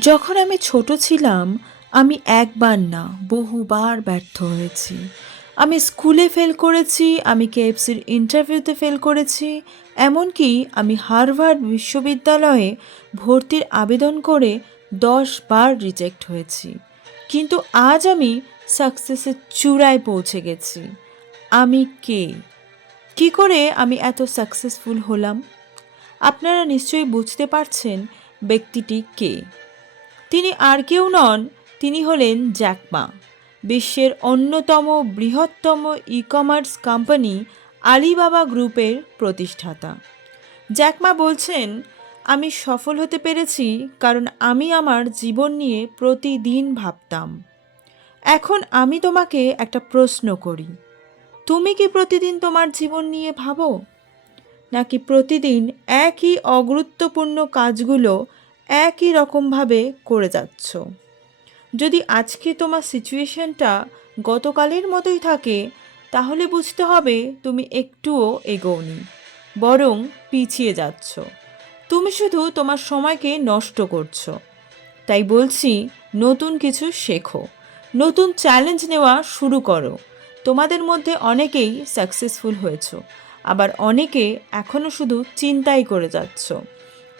যখন আমি ছোট ছিলাম, আমি একবার না, বহুবার ব্যর্থ হয়েছি। আমি স্কুলে ফেল করেছি, আমি কেএফসির ইন্টারভিউতে ফেল করেছি, এমনকি আমি হার্ভার্ড বিশ্ববিদ্যালয়ে ভর্তির আবেদন করে দশ বার রিজেক্ট হয়েছি। কিন্তু আজ আমি সাকসেসের চূড়ায় পৌঁছে গেছি। আমি কে? কি করে আমি এত সাকসেসফুল হলাম? আপনারা নিশ্চয়ই বুঝতে পারছেন ব্যক্তিটি কে। তিনি আর কেউ নন, তিনি হলেন জ্যাকমা। বিশ্বের অন্যতম বৃহত্তম ই কমার্স কোম্পানি আলিবাবা গ্রুপের প্রতিষ্ঠাতা। জ্যাকমা বলছেন, আমি সফল হতে পেরেছি কারণ আমি আমার জীবন নিয়ে প্রতিদিন ভাবতাম। এখন আমি তোমাকে একটা প্রশ্ন করি, তুমি কি প্রতিদিন তোমার জীবন নিয়ে ভাবো? নাকি প্রতিদিন একই অগুরুত্বপূর্ণ কাজগুলো একই রকমভাবে করে যাচ্ছ। যদি আজকে তোমার সিচুয়েশনটা গতকালের মতোই থাকে, তাহলে বুঝতে হবে তুমি একটুও এগোওনি, বরং পিছিয়ে যাচ্ছ। তুমি শুধু তোমার সময়কে নষ্ট করছ। তাই বলছি, নতুন কিছু শেখো, নতুন চ্যালেঞ্জ নেওয়া শুরু করো। তোমাদের মধ্যে অনেকেই সাকসেসফুল হয়েছো, আবার অনেকে এখনও শুধু চিন্তাই করে যাচ্ছ।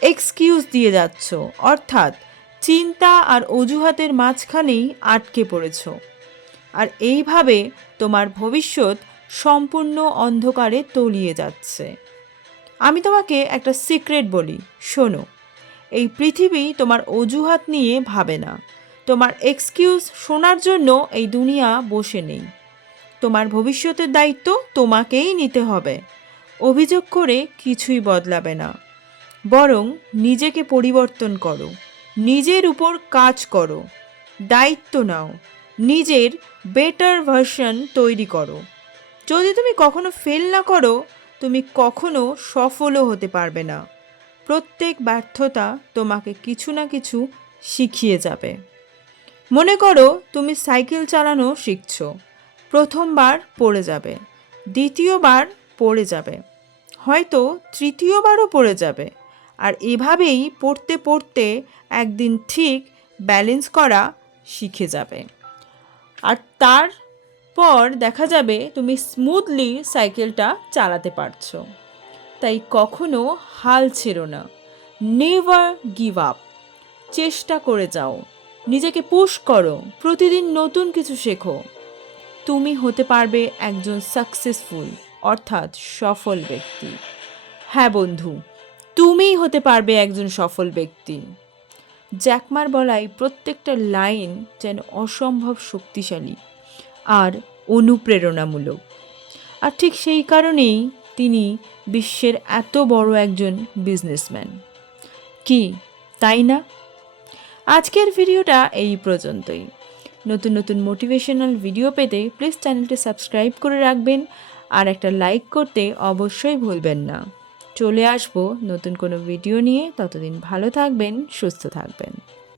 এক্সকিউজ দিয়ে যাচ্ছ। অর্থাৎ, চিন্তা আর অজুহাতের মাঝখানেই আটকে পড়েছ। আর এইভাবে তোমার ভবিষ্যৎ সম্পূর্ণ অন্ধকারে তলিয়ে যাচ্ছে। আমি তোমাকে একটা সিক্রেট বলি, শোনো। এই পৃথিবী তোমার অজুহাত নিয়ে ভাবে না। তোমার এক্সকিউজ শোনার জন্য এই দুনিয়া বসে নেই। তোমার ভবিষ্যতের দায়িত্ব তোমাকেই নিতে হবে। অভিযোগ করে কিছুই বদলাবে না। বরং নিজেকে পরিবর্তন করো। নিজের উপর কাজ করো। দায়িত্ব নাও। নিজের বেটার ভার্সন তৈরি করো। যদি তুমি কখনো ফেল না করো, তুমি কখনো সফলও হতে পারবে না। প্রত্যেক ব্যর্থতা তোমাকে কিছু না কিছু শিখিয়ে যাবে। মনে করো তুমি সাইকেল চালানো শিখছো। প্রথমবার পড়ে যাবে। দ্বিতীয়বার পড়ে যাবে। হয়তো তৃতীয়বারও পড়ে যাবে। আর এভাবেই পড়তে পড়তে একদিন ঠিক ব্যালেন্স করা শিখে যাবে। আর তারপর দেখা যাবে তুমি স্মুথলি সাইকেলটা চালাতে পারছ। তাই কখনো হাল ছেড়ো না। নেভার গিভ আপ চেষ্টা করে যাও। নিজেকে পুশ করো। প্রতিদিন নতুন কিছু শেখো। তুমি হতে পারবে একজন সাকসেসফুল অর্থাৎ সফল ব্যক্তি। হ্যাঁ বন্ধু তুমিই হতে পারবে একজন সফল ব্যক্তি। জ্যাকমার বলাই প্রত্যেকটা লাইন যেন অসম্ভব শক্তিশালী আর অনুপ্রেরণামূলক। আর ঠিক সেই কারণেই তিনি বিশ্বের এত বড় একজন বিজনেসম্যান। কি, তাই না? আজকের ভিডিওটা এই পর্যন্তই। নতুন নতুন মোটিভেশনাল ভিডিও পেতে প্লিজ চ্যানেলটি সাবস্ক্রাইব করে রাখবেন আর একটা লাইক করতে অবশ্যই ভুলবেন না। চলে আসব নতুন কোনো ভিডিও নিয়ে। ততদিন ভালো থাকবেন সুস্থ থাকবেন।